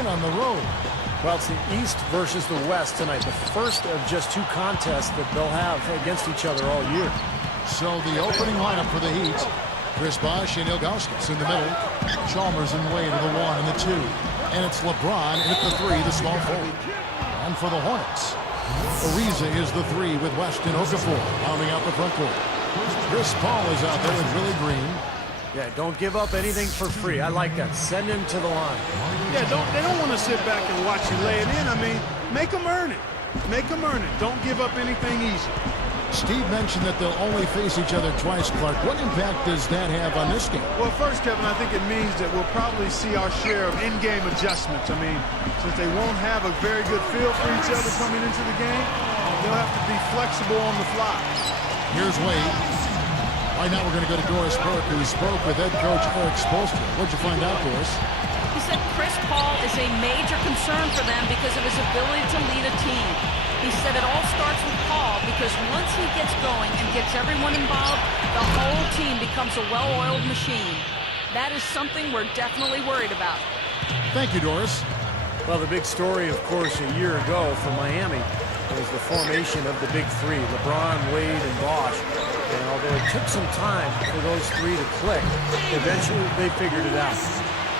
win on the road. Well, it's the East versus the West tonight. The first of just 2 contests that they'll have against each other all year. So the opening lineup for the Heat. Chris Bosh and Ilgauskas in the middle. Chalmers and Wade are the 1 and the 2. And it's LeBron at the 3, the small forward. And for the Hornets, Ariza is the 3 with Weston Okafor rounding out the front court. Chris Paul is out there with Willie Green. Yeah, don't give up anything for free. I like that. Send him to the line. Yeah, they don't want to sit back and watch you lay it in. I mean, make them earn it. Make them earn it. Don't give up anything easy. Steve mentioned that they'll only face each other twice, Clark. What impact does that have on this game? Well, first, Kevin, I think it means that we'll probably see our share of in-game adjustments. I mean, since they won't have a very good feel for each other coming into the game, they'll have to be flexible on the fly. Here's Wade. Right now we're going to go to Doris Burke, who spoke with head coach Eric Spoelstra. What'd you find out, Doris? He said Chris Paul is a major concern for them because of his ability to lead a team. He said it all starts with Paul because once he gets going and gets everyone involved, the whole team becomes a well-oiled machine. That is something we're definitely worried about. Thank you, Doris. Well, the big story, of course, a year ago for Miami was the formation of the big 3, LeBron, Wade, and Bosh. And although it took some time for those 3 to click, eventually they figured it out.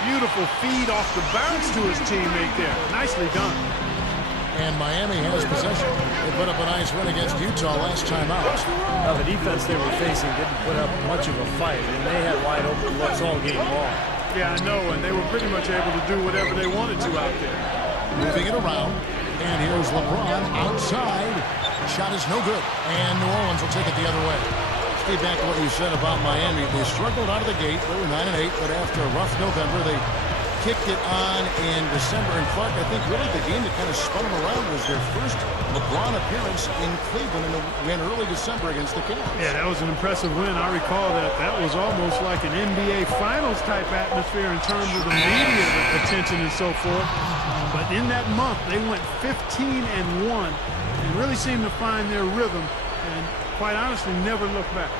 Beautiful feed off the bounce to his teammate there. Nicely done. And Miami has possession. They put up a nice win against Utah last time out. Now, the defense they were facing didn't put up much of a fight, and they had wide open looks all game long. Yeah, I know, and they were pretty much able to do whatever they wanted to out there. Moving it around. And here's LeBron outside. Shot is no good. And New Orleans will take it the other way. Steve, back to what you said about Miami. They struggled out of the gate. They were 9-8, but after a rough November, they kicked it on in December. And Clark, I think really the game that kind of spun them around was their first LeBron appearance in Cleveland in early December against the Cavs. Yeah, that was an impressive win. I recall that. That was almost like an NBA Finals type atmosphere in terms of the media attention and so forth. But in that month, they went 15-1 and really seemed to find their rhythm and, quite honestly, never looked back.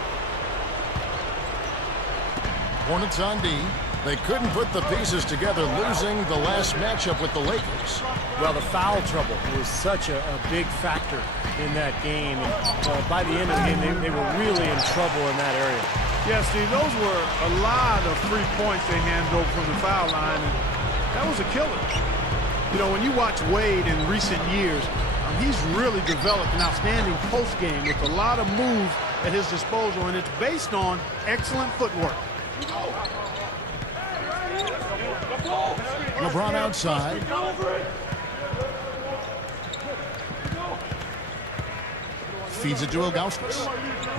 Hornets on D. They couldn't put the pieces together, losing the last matchup with the Lakers. Well, the foul trouble was such a big factor in that game. And by the end of the game, they were really in trouble in that area. Yeah, Steve, those were a lot of 3 points they handed over from the foul line, and that was a killer. You know, when you watch Wade in recent years, he's really developed an outstanding post game with a lot of moves at his disposal, and it's based on excellent footwork. LeBron outside. Feeds it to Ilgauskas.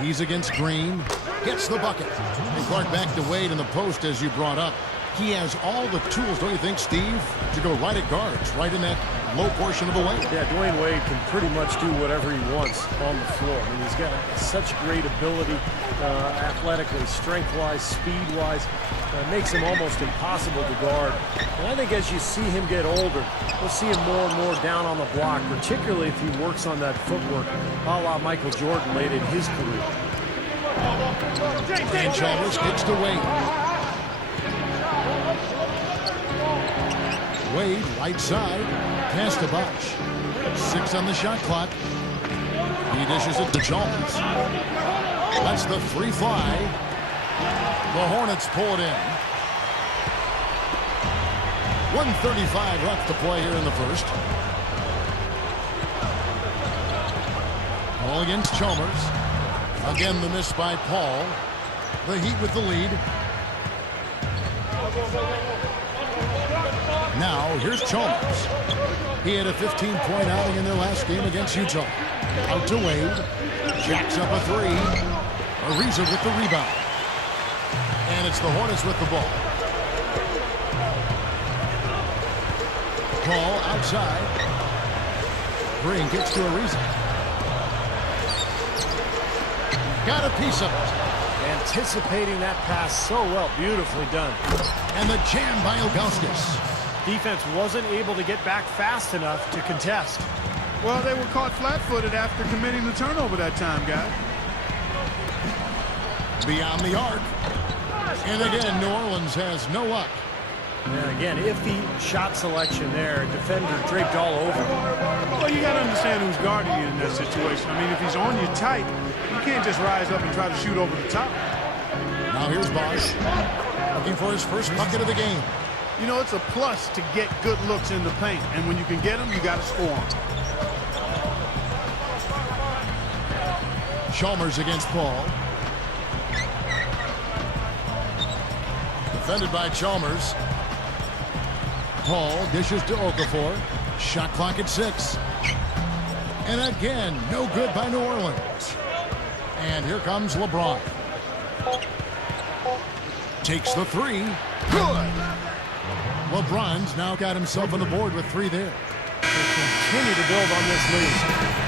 He's against Green. Gets the bucket. And Clark back to Wade in the post, as you brought up. He has all the tools, don't you think, Steve, to go right at guards, right in that low portion of the lane. Yeah, Dwayne Wade can pretty much do whatever he wants on the floor. I mean, he's got such great ability athletically, strength-wise, speed-wise. Makes him almost impossible to guard. And I think as you see him get older, we'll see him more and more down on the block, particularly if he works on that footwork, a la Michael Jordan late in his career. And Chalmers gets to Wade. Wade, right side, pass to Bosh. 6 on the shot clock. He dishes it to Chalmers. That's the free fly. The Hornets pull it in. 1:35 left to play here in the first. Ball against Chalmers. Again, the miss by Paul. The Heat with the lead. Now, here's Chalmers. He had a 15-point outing in their last game against Utah. Out to Wade. Jacks up a 3. Ariza with the rebound. And it's the Hornets with the ball. Paul outside. Green gets to Ariza. Got a piece of it. Anticipating that pass so well. Beautifully done. And the jam by Ilgauskas. Defense wasn't able to get back fast enough to contest. Well, they were caught flat-footed after committing the turnover that time, guys. Beyond the arc. And again, New Orleans has no luck. Yeah, again, iffy shot selection there. Defender draped all over. Well, you got to understand who's guarding you in that situation. I mean, if he's on you tight, you can't just rise up and try to shoot over the top. Now here's Bosch, looking for his first bucket of the game. You know, it's a plus to get good looks in the paint, and when you can get them, you got to score them. Chalmers against Paul. Defended by Chalmers. Paul dishes to Okafor. Shot clock at 6. And again, no good by New Orleans. And here comes LeBron. Takes the 3. Good. LeBron's now got himself on the board with 3 there. They continue to build on this lead.